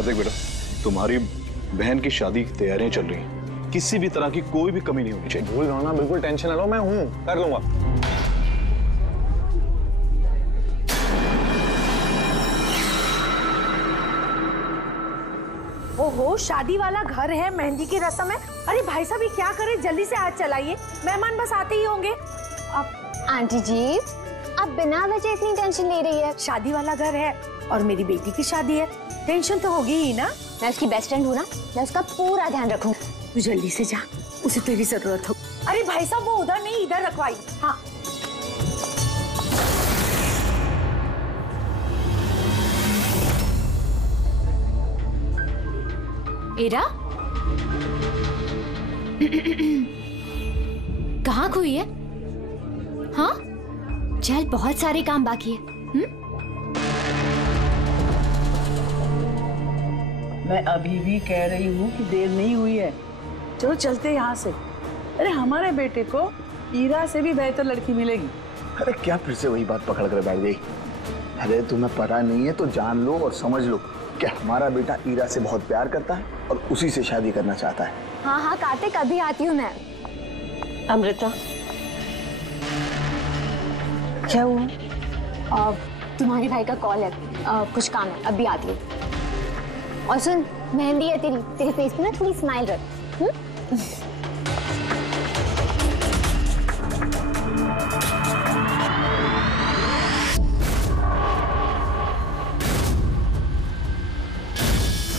कार्तिक बेटा, तुम्हारी बहन की शादी की तैयारियां चल रही हैं, किसी भी तरह की कोई भी कमी नहीं होनी चाहिए। भूल रहा ना, बिल्कुल टेंशन ना लो, मैं हूँ, कर लूंगा। ओहो, शादी वाला घर है, मेहंदी की रस्म है। अरे भाई साहब, ये क्या करें, जल्दी से हाथ चलाइए, मेहमान बस आते ही होंगे। अब आंटी जी, आप बिना वजह इतनी टेंशन ले रही है? शादी वाला घर है और मेरी बेटी की शादी है, टेंशन तो होगी ही ना। मैं उसकी बेस्ट फ्रेंड हूँ ना, मैं उसका पूरा ध्यान रखूंगी। तू जल्दी से जा, उसे तेरी जरूरत हो। अरे भाई साहब, वो उधर नहीं, इधर रखवाई। हाँ एरा कहाँ खोई है? हाँ चल, बहुत सारे काम बाकी है। मैं अभी भी कह रही हूँ कि देर नहीं हुई है, चलो चलते यहाँ से। अरे हमारे बेटे को ईरा से भी बेहतर लड़की मिलेगी। अरे क्या फिर से वही बात पकड़ कर बैठ गई? अरे तुम्हें पता नहीं है तो जान लो और समझ लो कि हमारा बेटा ईरा से बहुत प्यार करता है और उसी से शादी करना चाहता है। हाँ हाँ कार्तिक, अभी आती हूँ मैं। अमृता, क्या हुआ? तुम्हारे भाई का कॉल है, कुछ काम है, अभी आती हूँ। और सुन, मेहंदी है तेरे फेस पे ना, थोड़ी स्माइल रख।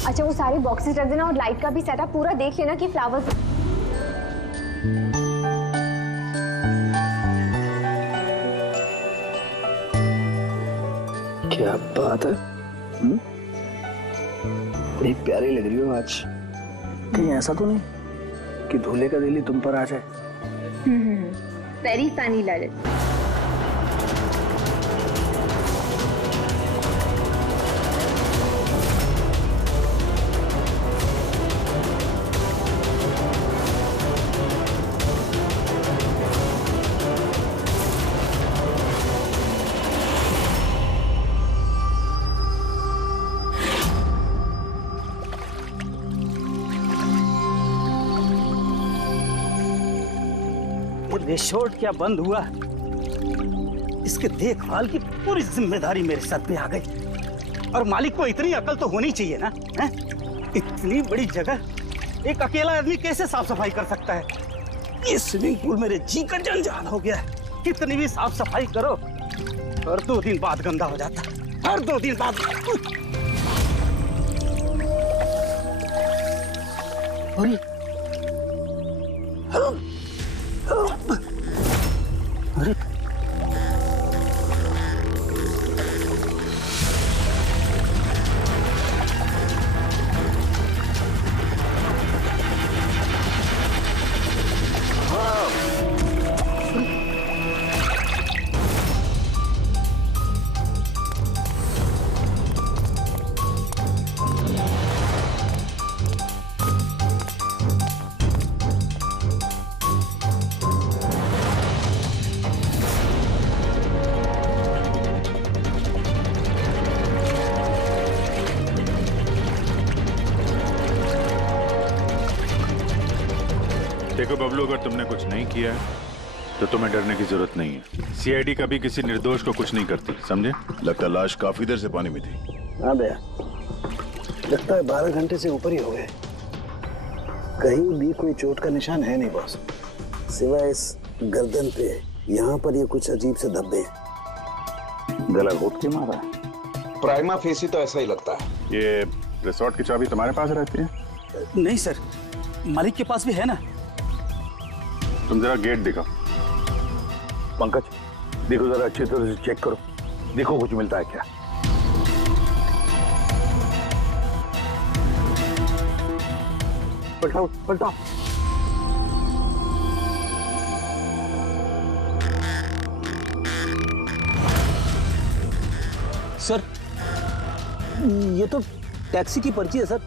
अच्छा, वो सारे बॉक्सेस रख देना और लाइट का भी सेटअप पूरा देख लेना कि फ्लावर्स। क्या बात है, बड़ी प्यारी लग रही हो आज। कहीं ऐसा तो नहीं कि दूल्हे का दिल ही तुम पर आ जाए? Very funny Lalit. रिसोर्ट क्या बंद हुआ, इसके देखभाल की पूरी जिम्मेदारी मेरे सर पे आ गई। और मालिक को इतनी अकल तो होनी चाहिए ना, है? इतनी बड़ी जगह एक अकेला आदमी कैसे साफ सफाई कर सकता है? ये स्विमिंग पूल मेरे जी का जंजाल हो गया है। कितनी भी साफ सफाई करो, हर 2 दिन बाद गंदा हो जाता है, हर 2 दिन बाद। अरे देखो बबलू, अगर तुमने कुछ नहीं किया तो तुम्हें डरने की जरूरत नहीं है। सीआईडी कभी किसी निर्दोष को कुछ नहीं करती, समझे? लगता है लाश काफी देर से पानी में थी। हाँ भैया, लगता है 12 घंटे से ऊपर ही हो गए। कहीं भी कोई चोट का निशान है नहीं बॉस, सिवाय इस गर्दन पे। यहाँ पर ये कुछ अजीब से धब्बे हैं। गला घोट के मारा है? प्राइमा फेसी तो ऐसा ही लगता है। ये रिसोर्ट की चाबी तुम्हारे पास रहती है? नहीं सर, मालिक के पास भी है ना। तुम जरा गेट दिखाओ। पंकज, देखो जरा अच्छी तरह से चेक करो, देखो कुछ मिलता है क्या। पलटाओ पलटाओ। सर, ये तो टैक्सी की पर्ची है सर।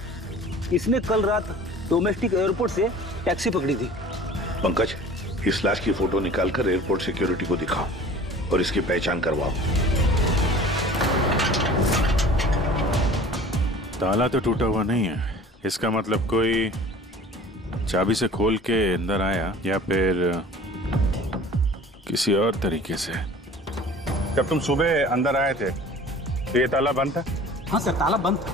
इसने कल रात डोमेस्टिक एयरपोर्ट से टैक्सी पकड़ी थी। पंकज, इस लाश की फोटो निकालकर एयरपोर्ट सिक्योरिटी को दिखाओ और इसकी पहचान करवाओ। ताला तो टूटा हुआ नहीं है, इसका मतलब कोई चाबी से खोल के अंदर आया या फिर किसी और तरीके से। जब तुम सुबह अंदर आए थे तो ये ताला बंद था? हाँ सर, ताला बंद था।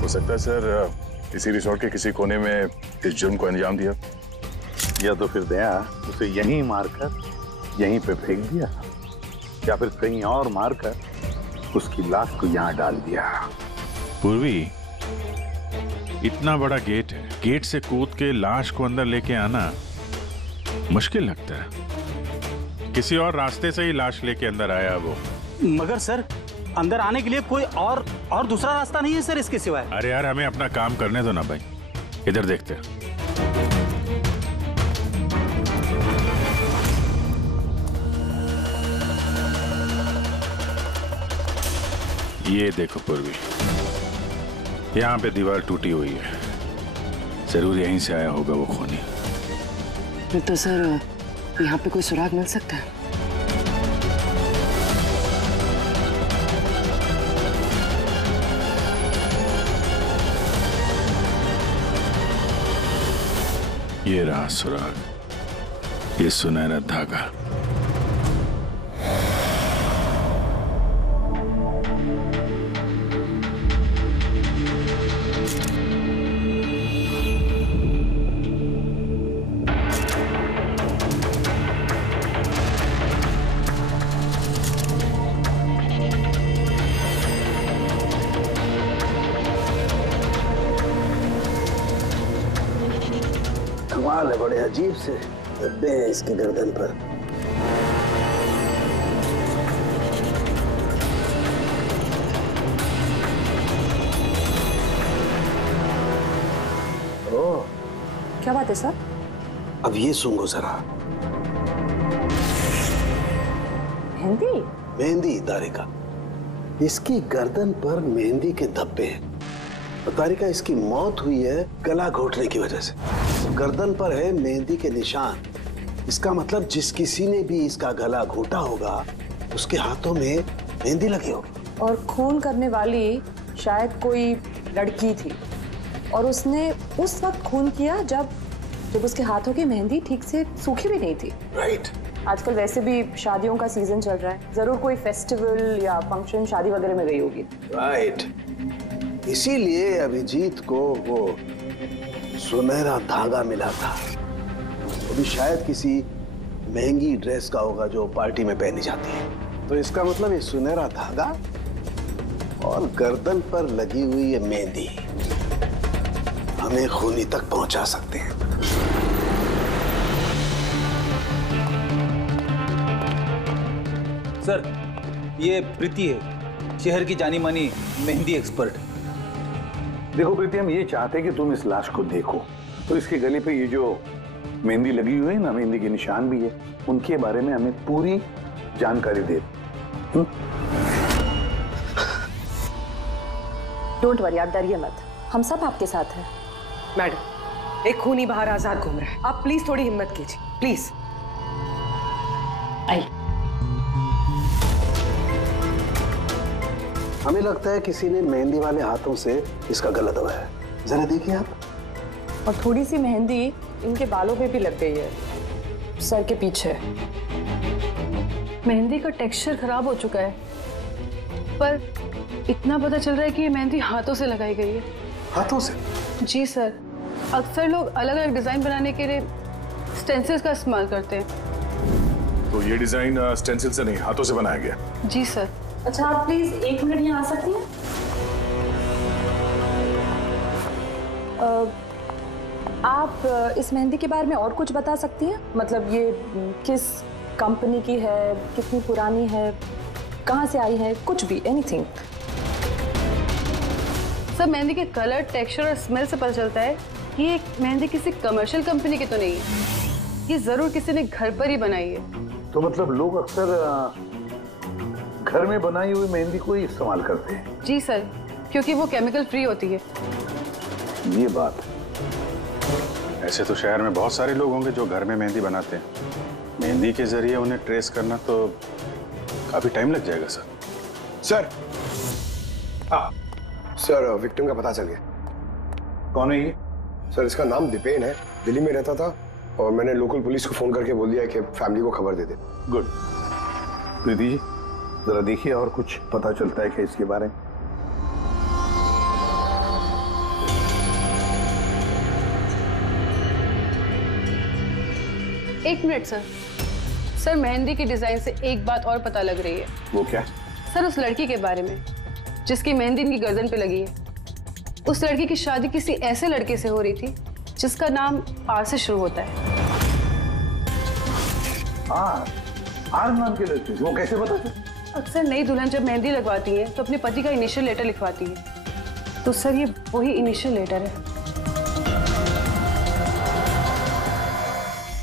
हो सकता है सर किसी रिसोर्ट के किसी कोने में इस जुर्म को अंजाम दिया, या तो फिर दया उसे यहीं मारकर यहीं पे फेंक दिया, या फिर कहीं और मारकर उसकी लाश को यहाँ डाल दिया। पूर्वी, इतना बड़ा गेट है, गेट से कूद के लाश को अंदर लेके आना मुश्किल लगता है। किसी और रास्ते से ही लाश लेके अंदर आया वो। मगर सर, अंदर आने के लिए कोई और दूसरा रास्ता नहीं है सर इसके सिवाय। अरे यार, हमें अपना काम करने दो ना भाई, इधर देखते हैं। ये देखो पूर्वी, यहाँ पे दीवार टूटी हुई है, जरूर यहीं से आया होगा वो खूनी। तो सर यहाँ पे कोई सुराग मिल सकता है? ये रहा सुराग, ये सुनहरा धागा। कमाल है, बड़े अजीब से धब्बे हैं इसकी गर्दन पर। ओह, क्या बात है सर? अब ये सुनो जरा। मेहंदी? मेहंदी तारिका, इसकी गर्दन पर मेहंदी के धब्बे हैं। तारिका, इसकी मौत हुई है गला घोटने की वजह से। गर्दन पर है मेहंदी के निशान, इसका मतलब जिस किसी ने भी इसका गला घोटा होगा उसके हाथों में मेहंदी लगी होगी। और खून करने वाली शायद कोई लड़की थी और उसने उस वक्त खून किया जब उसके हाथों की मेहंदी ठीक से सूखी भी नहीं थी। राइट। आजकल वैसे भी शादियों का सीजन चल रहा है, जरूर कोई फेस्टिवल या फंक्शन शादी वगैरह में गई होगी। राइट, इसीलिए अभिजीत को वो सुनहरा धागा मिला था। वो भी शायद किसी महंगी ड्रेस का होगा जो पार्टी में पहनी जाती है। तो इसका मतलब ये सुनहरा धागा और गर्दन पर लगी हुई ये मेहंदी हमें खूनी तक पहुंचा सकते हैं। सर, ये प्रीति है, शहर की जानी मानी मेहंदी एक्सपर्ट। देखो प्रीति, हम ये चाहते हैं कि तुम इस लाश को देखो, तो इसके गले पे ये जो मेहंदी लगी हुई है ना, मेहंदी के निशान भी है, उनके बारे में हमें पूरी जानकारी दे। डोंट वरी, आप डरिए मत, हम सब आपके साथ हैं। मैडम, एक खूनी बाहर आजाद घूम रहा है, आप प्लीज थोड़ी हिम्मत कीजिए, प्लीज। आई। हमें लगता है किसी ने मेहंदी वाले हाथों से इसका गला दबाया है, जरा देखिए आप। और थोड़ी सी मेहंदी इनके बालों पे भी लग गई है, सर के पीछे। मेहंदी का टेक्सचर खराब हो चुका है, पर इतना पता चल रहा है कि ये मेहंदी हाथों से लगाई गई है। हाथों से? जी सर, अक्सर लोग अलग अलग डिजाइन बनाने के लिए स्टेंसिल्स का इस्तेमाल करते हैं। तो ये डिजाइन स्टेंसिल से नहीं, हाथों से बनाया गया? जी सर। अच्छा, आप प्लीज 1 मिनट यहाँ आ सकती हैं? आप इस मेहंदी के बारे में और कुछ बता सकती हैं? मतलब ये किस कंपनी की है, कितनी पुरानी है, कहाँ से आई है, कुछ भी, एनीथिंग। सर, मेहंदी के कलर, टेक्सचर और स्मेल से पता चलता है कि ये मेहंदी किसी कमर्शियल कंपनी की तो नहीं है, ये जरूर किसी ने घर पर ही बनाई है। तो मतलब लोग अक्सर घर में बनाई हुई मेहंदी को ही इस्तेमाल करते हैं? जी सर, क्योंकि वो केमिकल फ्री होती है। ये बात। ऐसे तो शहर में बहुत सारे लोग होंगे जो घर में मेहंदी बनाते हैं, मेहंदी के जरिए उन्हें ट्रेस करना तो काफी टाइम लग जाएगा सर। सर, सर विक्टिम का पता चल गया। कौन है ये? सर इसका नाम दीपेन है, दिल्ली में रहता था और मैंने लोकल पुलिस को फोन करके बोल दिया कि फैमिली को खबर दे दे। गुड। प्रीति जी जरा देखिए और कुछ पता चलता है क्या इसके बारे में? एक मिनट सर। सर मेहंदी की डिजाइन से एक बात और पता लग रही है। वो क्या? सर उस लड़की के बारे में जिसकी मेहंदी इनकी गर्दन पे लगी है। उस लड़की की शादी किसी ऐसे लड़के से हो रही थी जिसका नाम आर से शुरू होता है। आर नाम के लड़के से? वो कैसे पता चला? अक्सर नई दुल्हन जब मेहंदी लगवाती है तो अपने पति का इनिशियल लेटर लिखवाती है। तो सर ये वही इनिशियल लेटर है।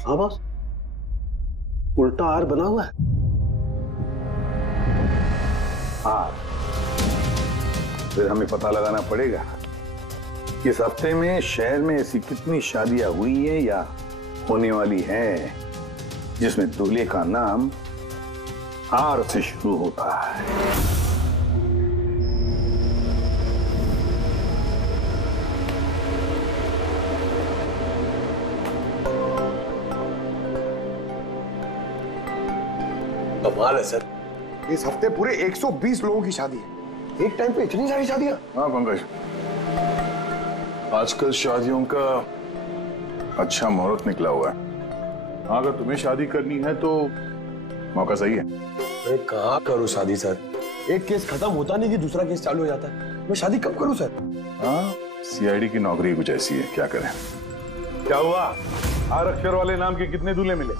हाँ बॉस, उल्टा आर बना हुआ है। आर? फिर हमें पता लगाना पड़ेगा कि इस हफ्ते में शहर में ऐसी कितनी शादियां हुई हैं या होने वाली हैं जिसमें दूल्हे का नाम आर से शुरू होता है। कमाल है सर, इस हफ्ते पूरे 120 लोगों की शादी है। एक टाइम पे इतनी सारी शादियां? हाँ पंकज, आजकल शादियों का अच्छा मुहूर्त निकला हुआ है। हाँ, अगर तुम्हें शादी करनी है तो मौका सही है। मैं कहाँ करूँ शादी सर? एक केस खत्म होता नहीं कि दूसरा केस चालू हो जाता है। मैं शादी कब करूँ सर? हाँ, सीआईडी की नौकरी कुछ ऐसी है, क्या करें। क्या हुआ? आर अक्षर वाले नाम के कितने दूल्हे मिले?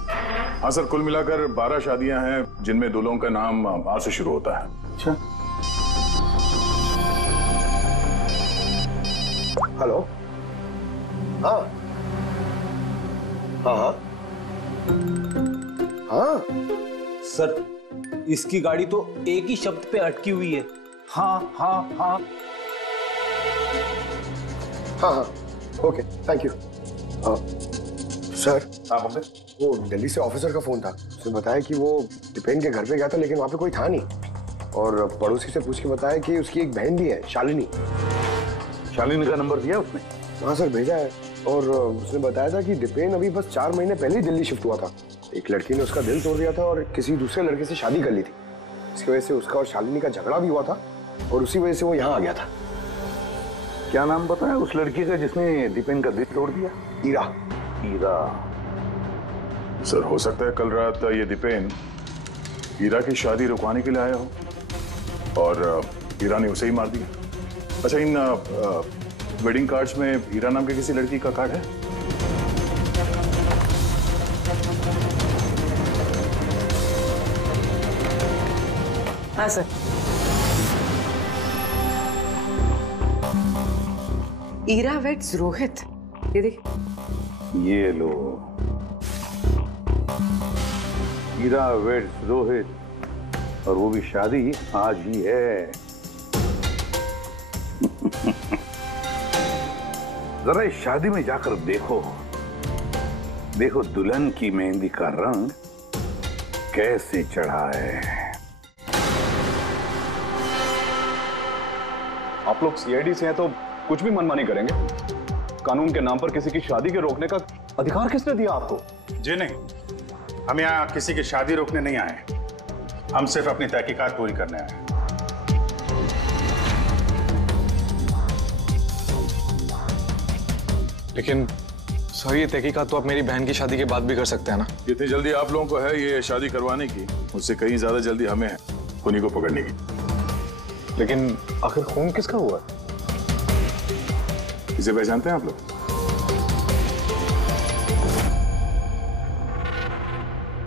हाँ सर, कुल मिलाकर 12 शादियां हैं जिनमें दूल्हों का नाम आर से शुरू होता है। अच्छा। हेलो। हाँ हाँ हाँ हाँ सर इसकी गाड़ी तो एक ही शब्द पे अटकी हुई है। हाँ हाँ हाँ हाँ हाँ ओके थैंक यू। सर वो दिल्ली से ऑफिसर का फोन था। उसने बताया कि वो दीपेन के घर पे गया था लेकिन वहां पे कोई था नहीं और पड़ोसी से पूछ के बताया कि उसकी एक बहन भी है, शालिनी। शालिनी का नंबर दिया उसने? हाँ सर भेजा है और उसने बताया था कि दीपेन अभी बस 4 महीने पहले ही दिल्ली शिफ्ट हुआ था। एक लड़की ने उसका दिल तोड़ दिया था और किसी दूसरे लड़के से शादी कर ली थी। इसकी वजह से उसका और शालिनी का झगड़ा भी हुआ था और उसी वजह से वो यहाँ आ गया था। क्या नाम बताया उस लड़की का जिसने दीपेन का दिल तोड़ दिया? ईरा। ईरा? सर हो सकता है कल रात ये दीपेन ईरा की शादी रुकवाने के लिए आया हो और ईरा ने उसे ही मार दिया। अच्छा, इन वेडिंग कार्ड्स में ईरा नाम की किसी लड़की का कार्ड है? हाँ सर। ईरा वेड्स रोहित, ये देखिए। ये लो, ईरा वेड्स रोहित और वो भी शादी आज ही है। जरा इस शादी में जाकर देखो, देखो दुल्हन की मेहंदी का रंग कैसे चढ़ा है। आप लोग सीआईडी से हैं तो कुछ भी मनमानी करेंगे? कानून के नाम पर किसी की शादी के रोकने का अधिकार किसने दिया आपको? जी नहीं, हम यहाँ किसी की शादी रोकने नहीं आए, हम सिर्फ अपनी तहकीकात पूरी करने आए हैं। लेकिन सर ये तहकीकात तो आप मेरी बहन की शादी के बाद भी कर सकते हैं ना? जितनी जल्दी आप लोगों को है ये शादी करवाने की, उससे कहीं ज्यादा जल्दी हमें है खूनी को पकड़ने की। लेकिन आखिर खून किसका हुआ? इसे पहचानते हैं आप लोग?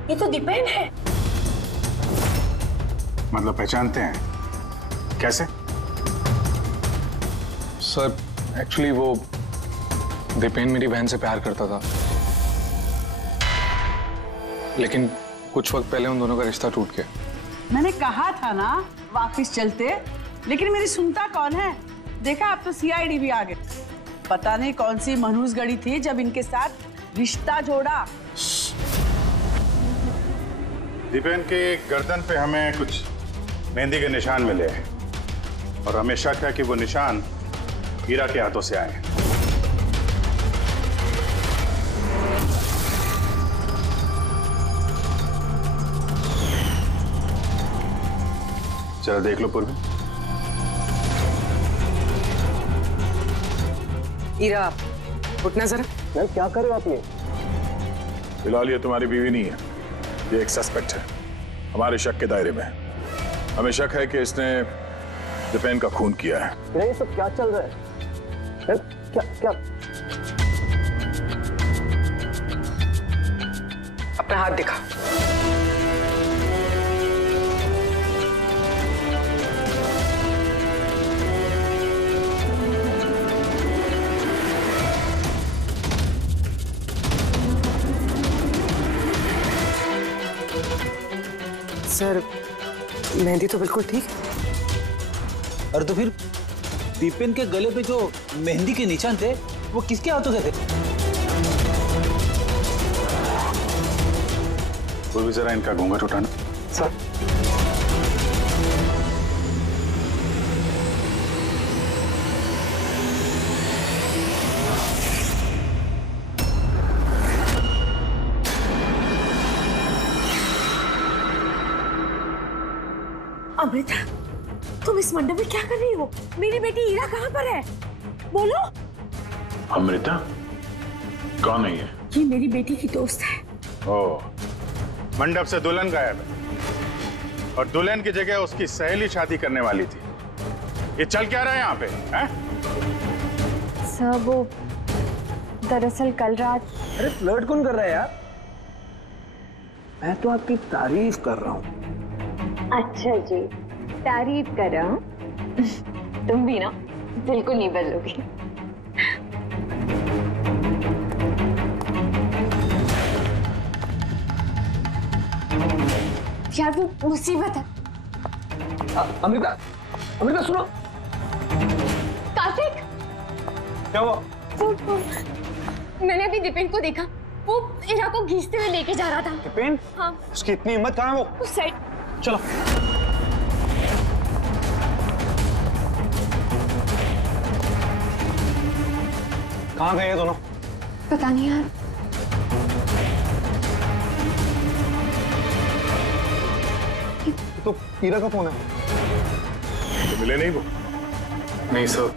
ये तो दीपेन है। मतलब पहचानते हैं? कैसे? सर एक्चुअली वो दीपेन मेरी बहन से प्यार करता था, लेकिन कुछ वक्त पहले उन दोनों का रिश्ता टूट गया। मैंने कहा था ना वापस चलते, लेकिन मेरी सुनता कौन है? देखा अब तो सीआईडी भी आ गए। पता नहीं कौन सी मनहूस गड़ी थी जब इनके साथ रिश्ता जोड़ा। दीपेन के गर्दन पे हमें कुछ मेहंदी के निशान मिले हैं और हमें शक है कि वो निशान हीरा के हाथों से आए हैं। जरा देख लो पूर्वी। हीरा, उठना जरा। मैम क्या कर रहे हो आप ये? फिलहाल ये तुम्हारी बीवी नहीं है, ये एक सस्पेक्ट है, हमारे शक के दायरे में है। हमें शक है कि इसने दीपेन का खून किया है। ये सब क्या चल रहा है? क्या? अपना हाथ दिखा। सर, मेहंदी तो बिल्कुल ठीक है। और तो फिर दीपेन के गले पे जो मेहंदी के निशान थे वो किसके हाथों के थे? वो भी जरा इनका घूंघट उठाना। सर, अमृता, तुम इस मंडप में क्या कर रही हो? मेरी बेटी हीरा कहाँ पर है? बोलो। अमृता कौन है ये? ये मेरी बेटी की दोस्त है। ओह, मंडप से दुल्हन गायब है और दुल्हन की जगह उसकी सहेली शादी करने वाली थी। ये चल क्या रहा है यहाँ पे? हैं? सर, वो दरअसल कल रात। अरे फ्लर्ट कौन कर रहा है यार? मैं तो आपकी तारीफ कर रहा हूँ। अच्छा जी, तारीफ कर रहा हूँ। तुम भी ना बिल्कुल नहीं बदलोगी। यार वो मुसीबत है। अमृता सुनो। कार्तिक, क्या हुआ? मैंने अभी दीपेन को देखा, वो हीरा को घींचते हुए लेके जा रहा था। दीपेन? हाँ। उसकी इतनी हिम्मत कहाँ है वो? उस साइड। चलो। कहाँ गए ये दोनों? पता नहीं यार। तो हीरा का फोन है। तो मिले नहीं वो? नहीं सर,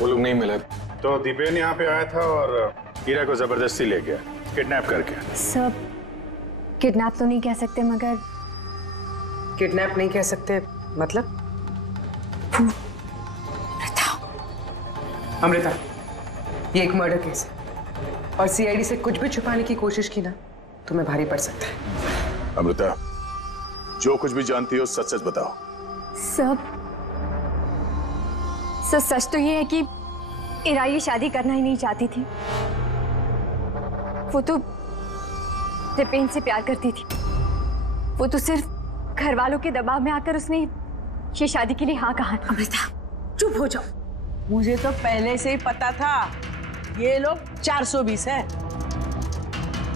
वो लोग नहीं मिले। तो दीपेन यहाँ पे आया था और हीरा को जबरदस्ती ले गया, किडनैप करके। सब किडनैप तो नहीं कह सकते, मगर किडनैप नहीं कह सकते मतलब? अमृता, ये एक मर्डर केस है और सीआईडी से कुछ भी छुपाने की कोशिश की ना, तुम्हें भारी पड़ सकता है। अमृता, जो कुछ भी जानती हो सच सच बताओ। सब सच तो ये है कि हीरा ये शादी करना ही नहीं चाहती थी। वो तो दीपेन से प्यार करती थी। वो तो सिर्फ घर वालों के दबाव में आकर उसने ये शादी के लिए हाँ कहा। अमृता, चुप हो जाओ। मुझे तो पहले से ही पता था ये लोग 420 है।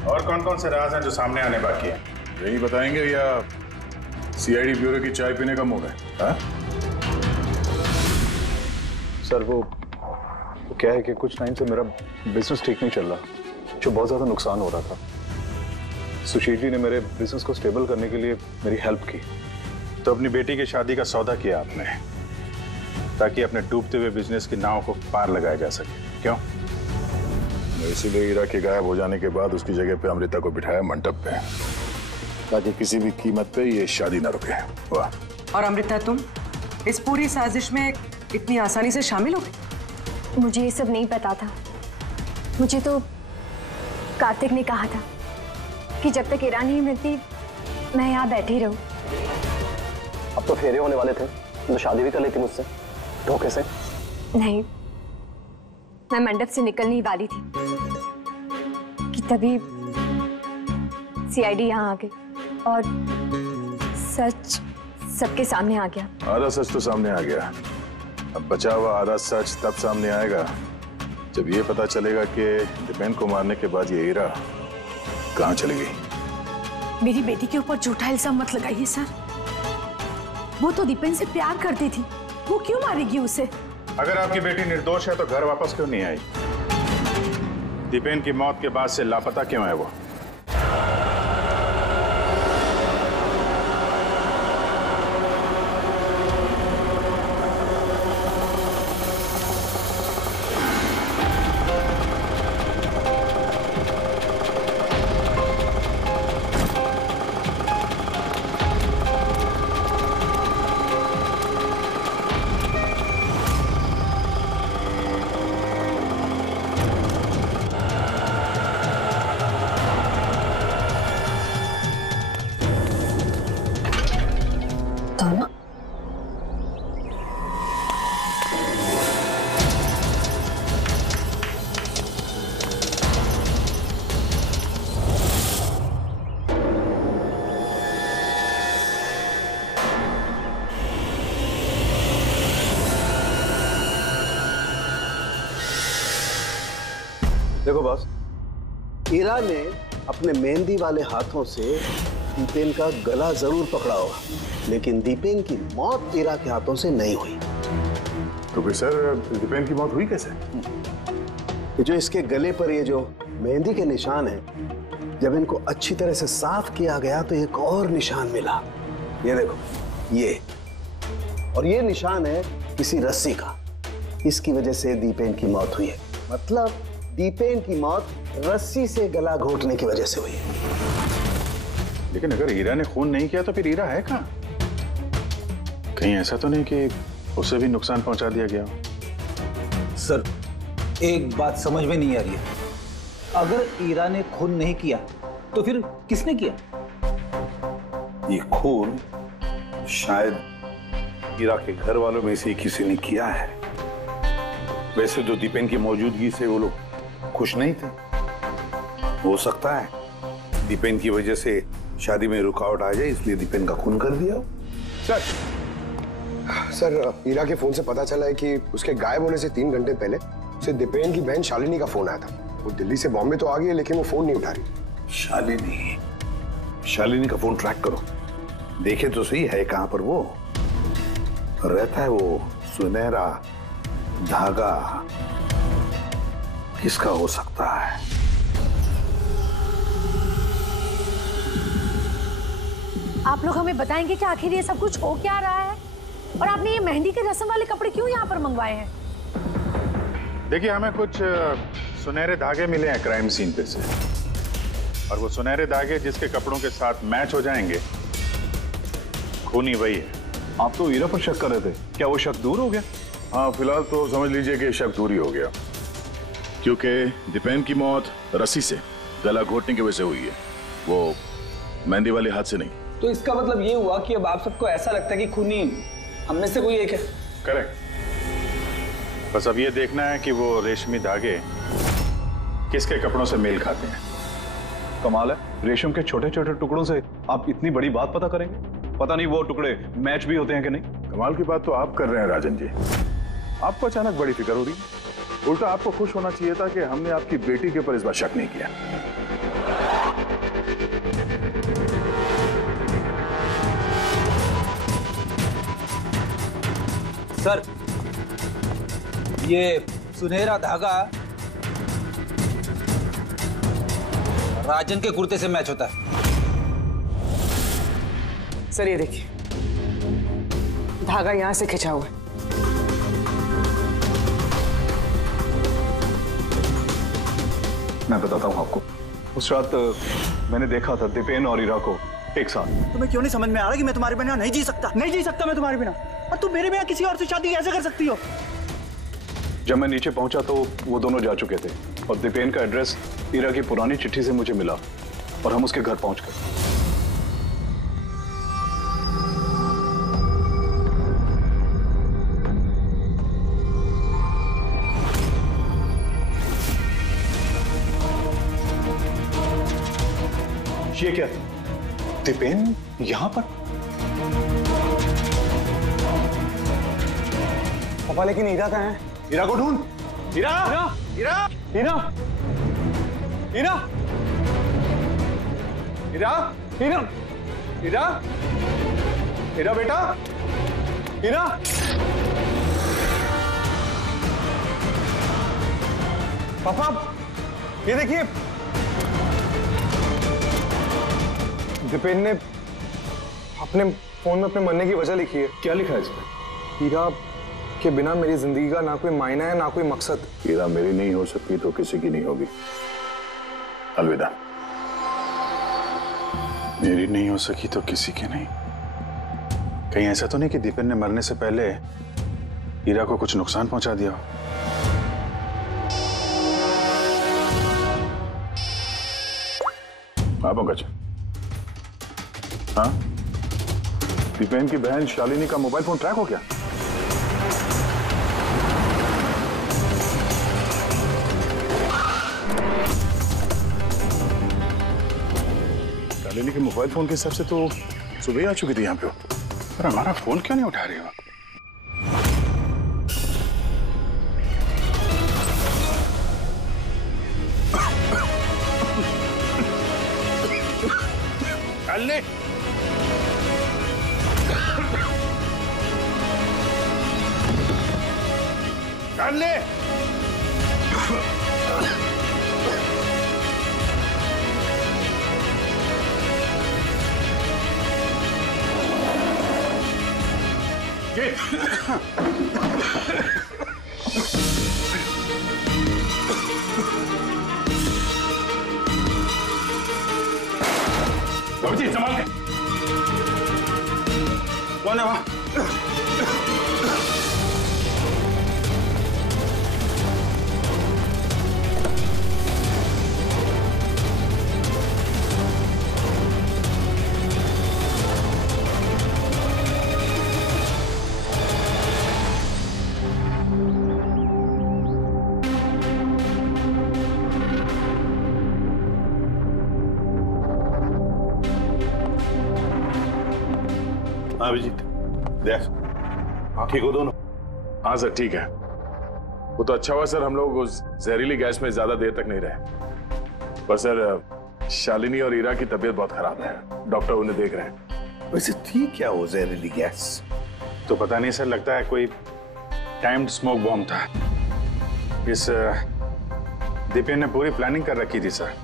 और कौन कौन से राज हैं जो सामने आने बाकी हैं? यही बताएंगे या सीआईडी ब्यूरो की चाय पीने का मूड है? हाँ? सर वो क्या है कि कुछ टाइम से मेरा बिजनेस ठीक नहीं चल रहा, जो बहुत ज़्यादा नुकसान हो रहा था। सुशील जी ने मेरे बिजनेस को स्टेबल करने के लिए मेरी हेल्प की। तो अपनी बेटी की शादी का सौदा किया आपने ताकि अपने डूबते हुए बिजनेस की नाव को पार लगाया जा सके, क्यों? इसीलिए हीरा के गायब हो जाने के बाद उसकी जगह पे अमृता को बिठाया मंडप पे, ताकि किसी भी कीमत पे ये शादी ना रुके। वाह। और अमृता, तुम इस पूरी साजिश में इतनी आसानी से शामिल हो गई? मुझे ये सब नहीं पता था। मुझे तो कार्तिक ने कहा था कि जब तक हीरा नहीं मिलती मैं यहाँ बैठी रहूं। अब तो फेरे होने वाले थे, तो शादी भी कर लेती मुझसे धोखे से। नहीं, मैं मंडप से निकलने ही वाली थी कि तभी सीआईडी यहाँ आ गई और सच सबके सामने आ गया। आधा सच तो सामने आ गया, अब बचा हुआ आधा सच तब सामने आएगा जब ये पता चलेगा कि दीपेन को मारने के बाद ये हीरा कहाँ चली गई। मेरी बेटी के ऊपर झूठा इल्जाम मत लगाइए सर। वो तो दीपेन से प्यार करती थी वो क्यों मारेगी उसे? अगर आपकी बेटी निर्दोष है तो घर वापस क्यों नहीं आई? दीपेन की मौत के बाद से लापता क्यों है वो? देखो बॉस, ईरा ने अपने मेहंदी वाले हाथों से दीपेन का गला जरूर पकड़ा होगा, लेकिन दीपेन की मौत ईरा के हाथों से नहीं हुई। तो फिर सर दीपेन की मौत हुई कैसे? ये जो इसके गले पर ये जो मेहंदी के निशान हैं, जब इनको अच्छी तरह से साफ किया गया तो एक और निशान मिला। ये देखो, ये और ये निशान है किसी रस्सी का। इसकी वजह से दीपेन की मौत हुई है। मतलब दीपेन की मौत रस्सी से गला घोटने की वजह से हुई है। लेकिन अगर हीरा ने खून नहीं किया तो फिर हीरा है कहाँ? कहीं ऐसा तो नहीं कि उसे भी नुकसान पहुंचा दिया गया हो? सर, एक बात समझ में नहीं आ रही है। अगर ईरा ने खून नहीं किया तो फिर किसने किया? ये खून शायद ईरा के घर वालों में से किसी ने किया है। वैसे तो दीपेन की मौजूदगी से वो लोग खुश नहीं थे। हो सकता है दीपेन की वजह से शादी में रुकावट आ जाए, इसलिए दीपेन का खून कर दिया। सर, ईरा के फोन से पता चला है कि उसके गायब होने से 3 घंटे पहले उसे दीपेन की बहन शालिनी का फोन आया था। वो दिल्ली से बॉम्बे तो आ गई है, लेकिन वो फोन नहीं उठा रही। शालिनी का फोन ट्रैक करो, देखे तो सही है कहां पर वो रहता है। वो सुनहरा धागा किसका हो सकता है? आप लोग हमें बताएंगे कि आखिर ये सब कुछ हो क्या रहा है, और आपने ये मेहंदी के रस्म वाले कपड़े क्यों यहाँ पर मंगवाए हैं? देखिए, हमें कुछ सुनहरे धागे मिले हैं क्राइम सीन पे से, और वो सुनहरे धागे जिसके कपड़ों के साथ मैच हो जाएंगे, खूनी वही है। आप तो ईरा पर शक कर रहे थे, क्या वो शक दूर हो गया? हाँ, फिलहाल तो समझ लीजिए कि शक दूर ही हो गया, क्योंकि दीपेन की मौत रस्सी से गला घोटने की वजह से हुई है, वो मेहंदी वाले हाथ से नहीं। तो इसका मतलब ये हुआ कि अब आप सबको ऐसा लगता है कि खूनी हम में से कोई एक है? करेक्ट। बस अब ये देखना है कि वो रेशमी धागे किसके कपड़ों से मेल खाते हैं। कमाल है, रेशम के छोटे छोटे टुकड़ों से आप इतनी बड़ी बात पता करेंगे। पता नहीं वो टुकड़े मैच भी होते हैं कि नहीं। कमाल की बात तो आप कर रहे हैं राजन जी। आपको अचानक बड़ी फिक्र हो रही है। उल्टा आपको खुश होना चाहिए था कि हमने आपकी बेटी के ऊपर इस बार शक नहीं किया। सर, ये सुनहरा धागा राजन के कुर्ते से मैच होता है। सर ये देखिए, धागा यहां से खिंचा हुआ है। मैं बताता हूँ आपको, उस रात मैंने देखा था दीपेन और ईरा को एक साथ। तुम्हें क्यों नहीं समझ में आ रहा कि मैं तुम्हारे बिना नहीं जी सकता? नहीं जी सकता मैं तुम्हारे बिना, और तुम मेरे बिना किसी और से शादी कैसे कर सकती हो? जब मैं नीचे पहुंचा तो वो दोनों जा चुके थे, और दीपेन का एड्रेस ईरा की पुरानी चिट्ठी से मुझे मिला, और हम उसके घर पहुंच गए। ये क्या, दीपेन यहां पर? पापा, लेकिन ईरा कहाँ है? ईरा को ढूंढ। ईरा, ईरा, ईरा, ईरा, ईरा, ईरा, ईरा, ईरा बेटा, ईरा। पापा ये देखिए, दीपेन ने अपने फोन में अपने मरने की वजह लिखी है। क्या लिखा है इसमें? हीरा के बिना मेरी जिंदगी का ना कोई मायना है ना कोई मकसद। हीरा मेरी नहीं हो सकती तो किसी की नहीं होगी। अलविदा। मेरी नहीं हो सकी तो किसी की नहीं। कहीं ऐसा तो नहीं कि दीपेन ने मरने से पहले हीरा को कुछ नुकसान पहुंचा दिया हो? हाँ पंकज। हाँ, दीपेन की बहन शालिनी का मोबाइल फोन ट्रैक हो गया। शालिनी के मोबाइल फोन के हिसाब से तो सुबह ही आ चुकी थी यहाँ पे। पर हमारा फोन क्यों नहीं उठा रही हो? शालिनी, शालिनी, बाबूजी संभाल के। कौन है वहां? अभिजीत, देख, ठीक हो दोनों? हाँ सर, ठीक है। वो तो अच्छा हुआ सर, हम लोग उस जहरीली गैस में ज्यादा देर तक नहीं रहे। पर सर, शालिनी और हीरा की तबीयत बहुत खराब है, डॉक्टर उन्हें देख रहे हैं। वैसे ठीक क्या वो जहरीली गैस? तो पता नहीं सर, लगता है कोई टाइम्ड स्मोक बॉम्ब था। इस दीपेन ने पूरी प्लानिंग कर रखी थी सर।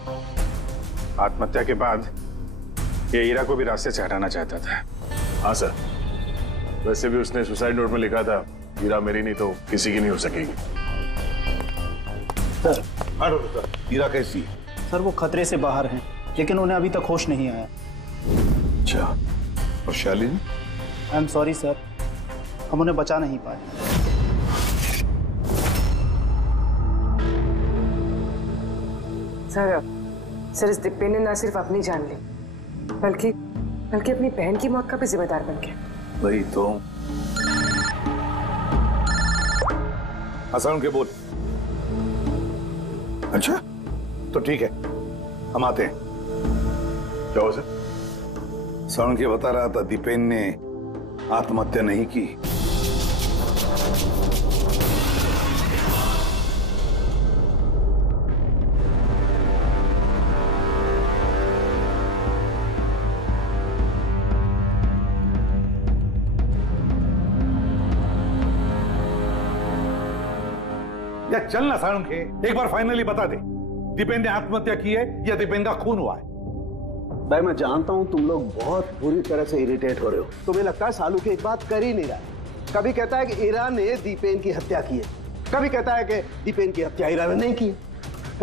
आत्महत्या के बाद ये हीरा को भी रास्ते से हटाना चाहता था। हाँ सर, वैसे भी उसने सुसाइड नोट में लिखा था, हीरा मेरी नहीं तो किसी की नहीं हो सकेगी। सर, हीरा कैसी है? सर वो खतरे से बाहर हैं, लेकिन उन्हें अभी तक होश नहीं आया। अच्छा, और Shalini? I am sorry sir, हम उन्हें बचा नहीं पाए। सर इस दीपेन ने न सिर्फ अपनी जान ली, बल्कि अपनी बहन की मौत का भी जिम्मेदार बन गया। वही तो। हसन के बोल। अच्छा, तो ठीक है, हम आते हैं। क्या हो सर? सरण के बता रहा था दीपेन ने आत्महत्या नहीं की। या चल ना सारुण के, एक बार फाइनली बता दे, दीपेन ने आत्महत्या की है या दीपेन का खून हुआ है? भाई मैं जानता हूं तुम लोग बहुत बुरी तरह से इरिटेट हो रहे हो। तुम्हें लगता है सालू की एक बात कर ही नहीं रहा। कभी कहता है कि हीरा ने दीपेन की हत्या की है, कभी कहता है कि दीपेन की हत्या हीरा ने नहीं की है,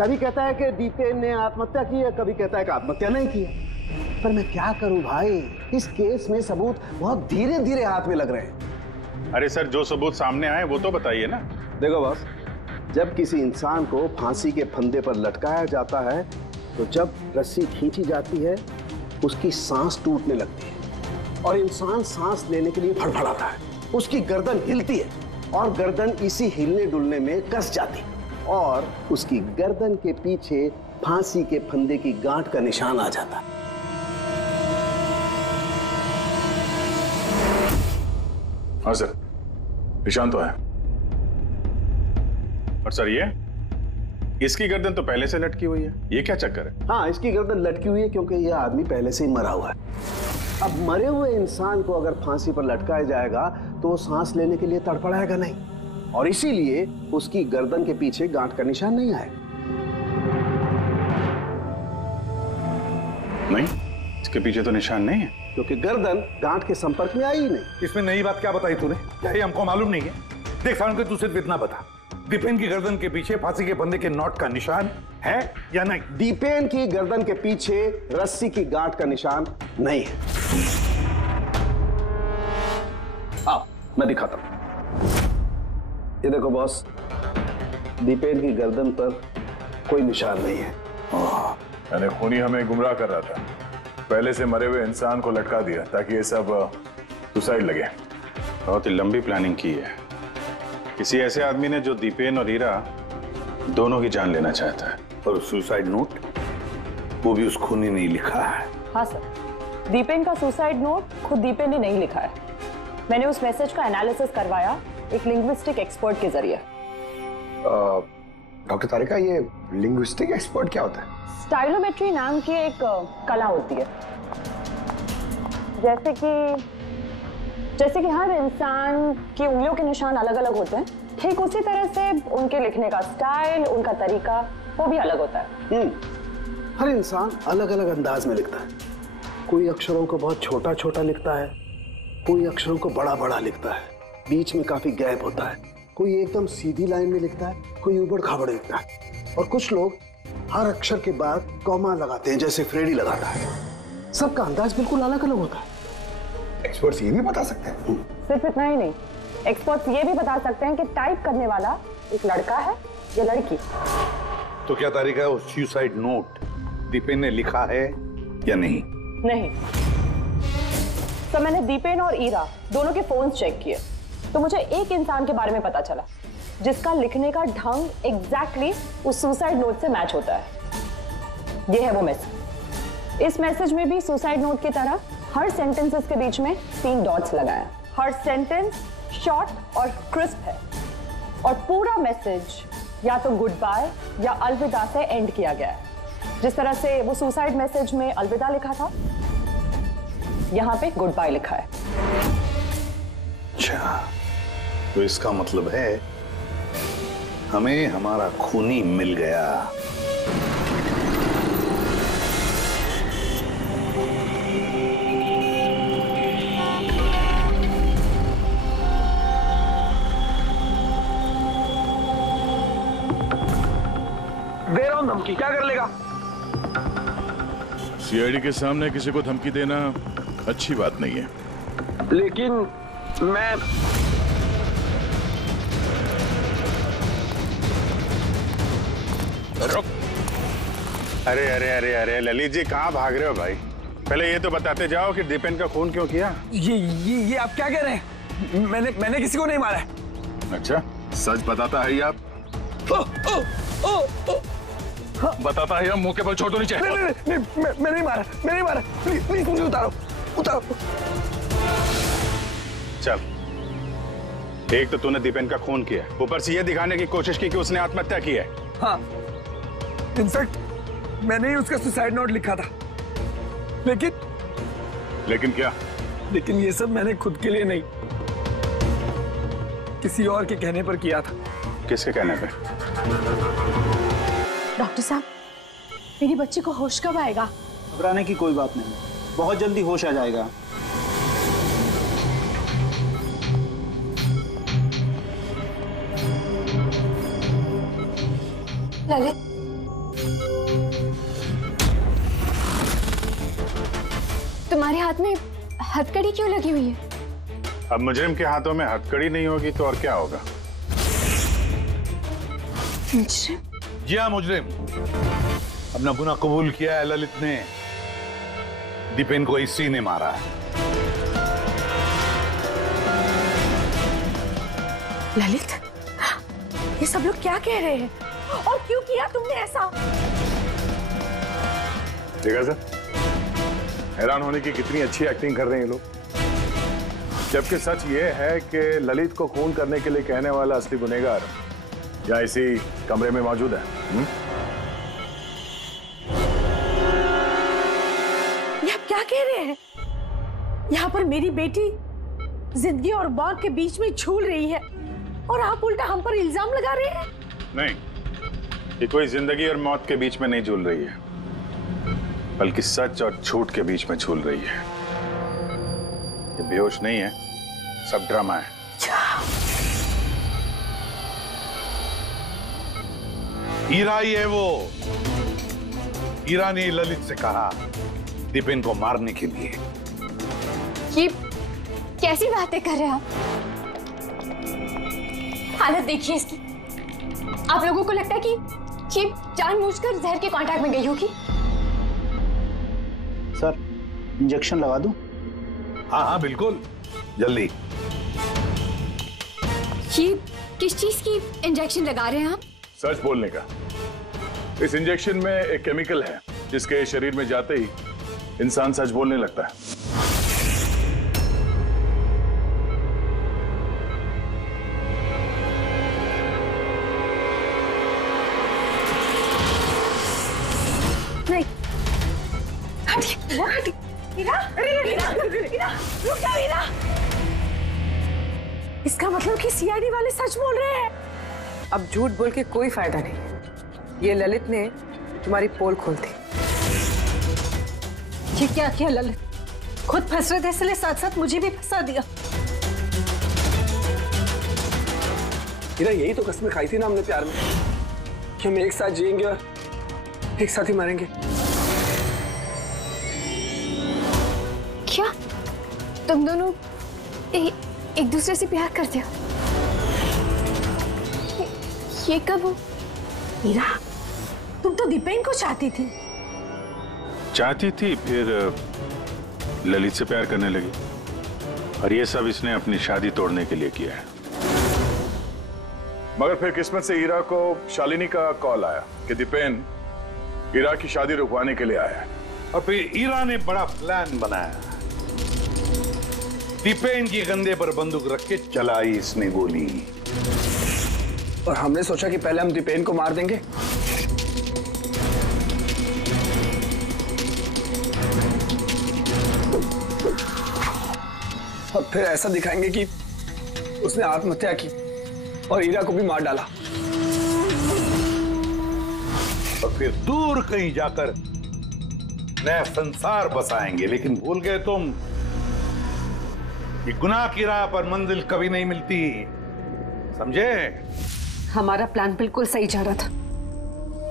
कभी कहता है कि दीपेन ने आत्महत्या की है, कभी कहता है कि आत्महत्या नहीं की है। पर मैं क्या करूं भाई, इस केस में सबूत बहुत धीरे धीरे हाथ में लग रहे हैं। अरे सर, जो सबूत सामने आए वो तो बताइए ना। देखो बॉस, जब किसी इंसान को फांसी के फंदे पर लटकाया जाता है तो जब रस्सी खींची जाती है उसकी सांस टूटने लगती है और इंसान सांस लेने के लिए फड़फड़ाता है, उसकी गर्दन हिलती है और गर्दन इसी हिलने डुलने में कस जाती है और उसकी गर्दन के पीछे फांसी के फंदे की गांठ का निशान आ जाता है। हाँ सर, निशान तो है। और सर ये इसकी गर्दन तो पहले से लटकी हुई है, ये क्या चक्कर है? हाँ, इसकी गर्दन लटकी हुई है क्योंकि यह आदमी पहले से ही मरा हुआ है। अब मरे हुए इंसान को अगर फांसी पर लटकाया जाएगा तो वो सांस लेने के लिए तड़पड़ाएगा नहीं और इसीलिए उसकी गर्दन के पीछे गांठ का निशान नहीं आएगा। नहीं, इसके पीछे तो निशान नहीं है। क्योंकि गर्दन गांठ के संपर्क में आई ही नहीं। इसमें नई बात क्या बताई तूने? क्या ये हमको मालूम नहीं है? देख सावन के तू सिर्फ इतना बता, दीपेन की गर्दन के पीछे फांसी के फंदे के नोट का निशान है या नहीं? दीपेन की गर्दन के पीछे रस्सी की गांठ का निशान नहीं है। अब मैं दिखाता हूं। ये देखो बॉस, दीपेन की गर्दन पर कोई निशान नहीं है। मैंने खूनी हमें गुमराह कर रहा था, पहले से मरे हुए इंसान को लटका दिया ताकि ये सब सुसाइड लगे। बहुत ही लंबी प्लानिंग की है। किसी ऐसे आदमी ने जो दीपेन और हीरा दोनों की जान लेना चाहता है। और सुसाइड नोट वो भी उस खूनी ने लिखा है। हाँ सर, दीपेन का सुसाइड नोट खुद दीपेन ने नहीं लिखा है। मैंने उस मैसेज का एनालिसिस करवाया एक लिंग्विस्टिक एक्सपर्ट के जरिए। डॉक्टर तारिका, ये लिंग्विस्टिक एक्सपर्ट क्या होता है? स्टाइलोमेट्री नाम की एक कला होती है। जैसे कि हर इंसान की उंगलियों के निशान अलग अलग होते हैं, ठीक उसी तरह से उनके लिखने का स्टाइल, उनका तरीका वो भी अलग होता है। हर इंसान अलग अलग अंदाज में लिखता है। कोई अक्षरों को बहुत छोटा छोटा लिखता है, कोई अक्षरों को बड़ा बड़ा लिखता है, बीच में काफी गैप होता है। कोई एकदम सीधी लाइन में लिखता है, कोई ऊबड़ खाबड़ लिखता है, और कुछ लोग हर अक्षर के बाद कॉमा लगाते हैं, जैसे फ्रेडी लगाता है। सबका अंदाज बिल्कुल अलग अलग होता है। एक्सपर्ट्स ये भी बता सकते हैं? सिर्फ इतना ही नहीं, एक्सपर्ट्स ये भी बता सकते हैं कि टाइप करने वाला एक लड़का है या लड़की। तो क्या तारिका वो सुसाइड नोट दीपेन ने लिखा है या नहीं? नहीं। तो मैंने दीपेन और ईरा दोनों के फोन चेक किए, तो मुझे एक इंसान के बारे में पता चला जिसका लिखने का ढंग एग्जैक्टली उस सुसाइड नोट से मैच होता है। ये है वो मैसेज। इस मैसेज में भी सुसाइड नोट की तरह हर सेंटेंसेस के बीच में 3 डॉट्स लगाया। हर सेंटेंस शॉर्ट और क्रिस्प है, और पूरा मैसेज या तो गुड बाय या अलविदा से एंड किया गया है। जिस तरह से वो सुसाइड मैसेज में अलविदा लिखा था, यहां पे गुड बाय लिखा है। अच्छा, तो इसका मतलब है हमें हमारा खूनी मिल गया। दे रहा हूं धमकी, क्या कर लेगा? सीआईडी के सामने किसी को धमकी देना अच्छी बात नहीं है। लेकिन मैं रुक। अरे अरे अरे अरे ललित जी, कहाँ भाग रहे हो भाई? पहले ये तो बताते जाओ कि दीपेन का खून क्यों किया? ये आप क्या कह रहे हैं? मैंने किसी को नहीं मारा है। अच्छा, सच बताता है ये आप? बताता है, मुंह के बल छोड़ दो नीचे। नहीं, मैं नहीं मारा। प्लीज मुझे उतारो। चल, एक तो तूने दीपेन का खून किया, ऊपर से ये दिखाने की कोशिश की कि उसने आत्महत्या की है। हाँ, इनफैक्ट मैंने ही उसका सुसाइड नोट लिखा था। लेकिन क्या? लेकिन ये सब मैंने खुद के लिए नहीं, किसी और के कहने पर किया था। किसके कहने पे? डॉक्टर साहब, मेरी बच्ची को होश कब आएगा? घबराने की कोई बात नहीं, बहुत जल्दी होश आ जाएगा। ललित, तुम्हारे हाथ में हथकड़ी क्यों लगी हुई है? अब मुजरिम के हाथों में हथकड़ी नहीं होगी तो और क्या होगा? मुजरिम? जी हाँ, मुजरिम। अपना गुनाह कबूल किया है ललित ने। दीपेन को इसी ने मारा है। ललित, ये सब लोग क्या कह रहे हैं और क्यों किया तुमने ऐसा? देखा सर, हैरान होने की कितनी अच्छी एक्टिंग कर रहे हैं ये लोग, जबकि सच ये है कि ललित को खून करने के लिए कहने वाला असली गुनहगार या इसी कमरे में मौजूद है। ये आप क्या कह रहे हैं? यहाँ पर मेरी बेटी जिंदगी और मौत के बीच में झूल रही है और आप उल्टा हम पर इल्जाम लगा रहे हैं। नहीं, ये कोई जिंदगी और मौत के बीच में नहीं झूल रही है। बल्कि सच और झूठ के बीच में झूल रही है। ये बेहोश नहीं है, सब ड्रामा है। हीरा ही है वो। हीरा ने ललित से कहा दीपेन को मारने के लिए। ये कैसी बातें कर रहे हैं आप? हालत देखिए इसकी। आप लोगों को लगता है कि ये जानबूझकर जहर के कांटेक्ट में गई होगी? सर, इंजेक्शन लगा दूं? हाँ हाँ बिल्कुल, जल्दी। ये किस चीज की इंजेक्शन लगा रहे हैं आप? सच बोलने का। इस इंजेक्शन में एक केमिकल है जिसके शरीर में जाते ही इंसान सच बोलने लगता है। नहीं, हटिए। रुक जाओ हीरा। इसका मतलब कि सीआईडी वाले सच बोल रहे हैं। अब झूठ बोल के कोई फायदा नहीं। ये ललित ने तुम्हारी पोल खोल दी। ये क्या किया ललित? खुद फंस रहे थे इसलिए साथ साथ मुझे भी फंसा दिया। हीरा, यही तो कसमें खाई थी ना हमने प्यार में कि हम एक साथ जिएंगे और एक साथ ही मरेंगे। क्या तुम दोनों एक दूसरे से प्यार करते हो? ये कब हो? हीरा, तुम तो दीपेन को चाहती थी। फिर ललित से प्यार करने लगी, और ये सब इसने अपनी शादी तोड़ने के लिए किया है। मगर फिर किस्मत से हीरा को शालिनी का कॉल आया कि दीपेन हीरा की शादी रुकवाने के लिए आया है। और फिर हीरा ने बड़ा प्लान बनाया। दीपेन के कंधे पर बंदूक रख के चलाई इसने गोली। और हमने सोचा कि पहले हम दीपेन को मार देंगे, और फिर ऐसा दिखाएंगे कि उसने आत्महत्या की और हीरा को भी मार डाला। और फिर दूर कहीं जाकर नया संसार बसाएंगे। लेकिन भूल गए तुम कि गुनाह की राह पर मंजिल कभी नहीं मिलती, समझे? हमारा प्लान बिल्कुल सही जा रहा था,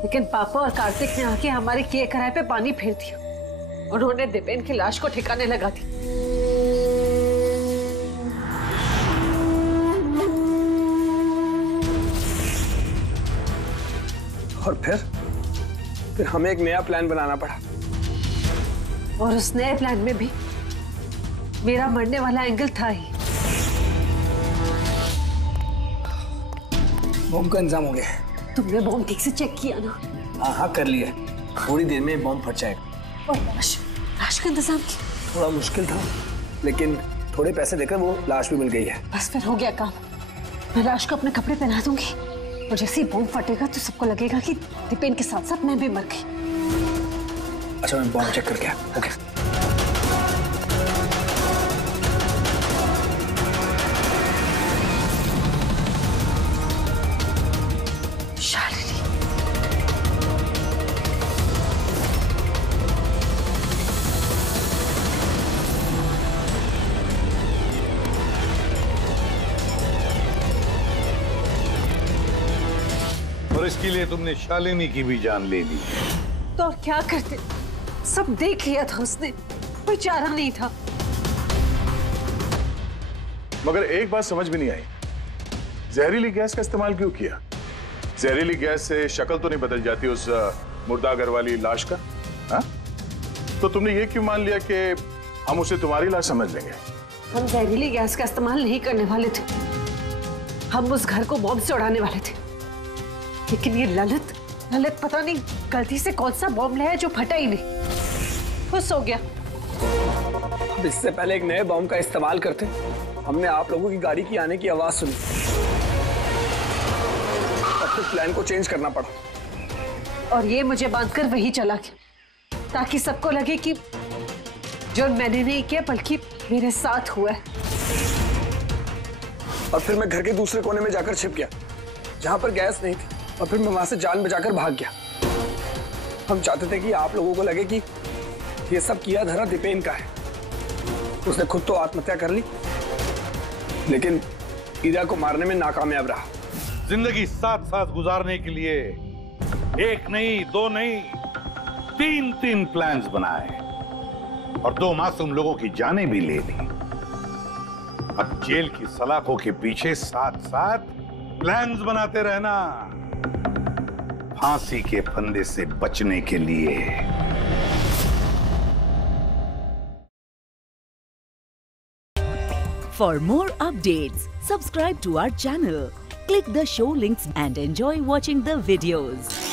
लेकिन पापा और कार्तिक ने आके हमारे किए कराए पे पानी फेर दिया। उन्होंने दीपेन की लाश को ठिकाने लगा दी। और फिर हमें एक नया प्लान बनाना पड़ा। और उस नए प्लान में भी मेरा मरने वाला एंगल था ही। बॉम्ब का इंतजाम हो गया। तुमने बॉम्ब ठीक से चेक किया ना? हाँ हाँ कर लिया। थोड़ी देर में बॉम्ब फट जाएगा। और लाश का इंतजाम किया? थोड़ा मुश्किल था, लेकिन थोड़े पैसे देकर वो लाश भी मिल गई है। बस फिर हो गया काम। मैं लाश को अपने कपड़े पहना दूंगी, और जैसे ही बॉम्ब फटेगा तो सबको लगेगा कि दीपेन के साथ साथ मैं भी मर गई। अच्छा, मैं बॉम्ब चेक करके आया। ओके। और इसके लिए तुमने शालिनी की भी जान ले ली। तो और क्या करते? सब देख लिया था उसने, कोई चारा नहीं था। मगर एक बात समझ में नहीं आई, जहरीली गैस का इस्तेमाल क्यों किया? जहरीली गैस से शक्ल तो नहीं बदल जाती उस मुर्दा घर वाली लाश का? हा? तो तुमने ये क्यों मान लिया कि हम उसे तुम्हारी लाश समझ लेंगे? हम जहरीली गैस का इस्तेमाल नहीं करने वाले थे, हम उस घर को बॉम्ब से उड़ाने वाले थे। लेकिन ये ललित पता नहीं गलती से कौन सा बॉम्ब लाया जो फटा ही नहीं। खुश हो गया। अब इससे पहले एक नए बॉम्ब का इस्तेमाल करते, हमने आप लोगों की गाड़ी की आने की आवाज सुनी, अब तो प्लान को चेंज करना पड़ा। और ये मुझे बांधकर वही चला गया, ताकि सबको लगे कि जो मैंने नहीं किया बल्कि मेरे साथ हुआ है। और फिर मैं घर के दूसरे कोने में जाकर छिप गया जहां पर गैस नहीं थी, और फिर मैं वहां से जान बचाकर भाग गया। हम चाहते थे कि आप लोगों को लगे कि ये सब किया धरा दीपेन का है। उसने खुद तो आत्महत्या कर ली, लेकिन ईरा को मारने में नाकामयाब रहा। जिंदगी साथ साथ गुजारने के लिए एक नहीं, दो नहीं, तीन प्लान्स बनाए और 2 मासूम लोगों की जानें भी ले ली। अब जेल की सलाखों के पीछे साथ साथ प्लान्स बनाते रहना, फांसी के फंदे से बचने के लिए। For more updates, subscribe to our channel, click the show links and enjoy watching the videos.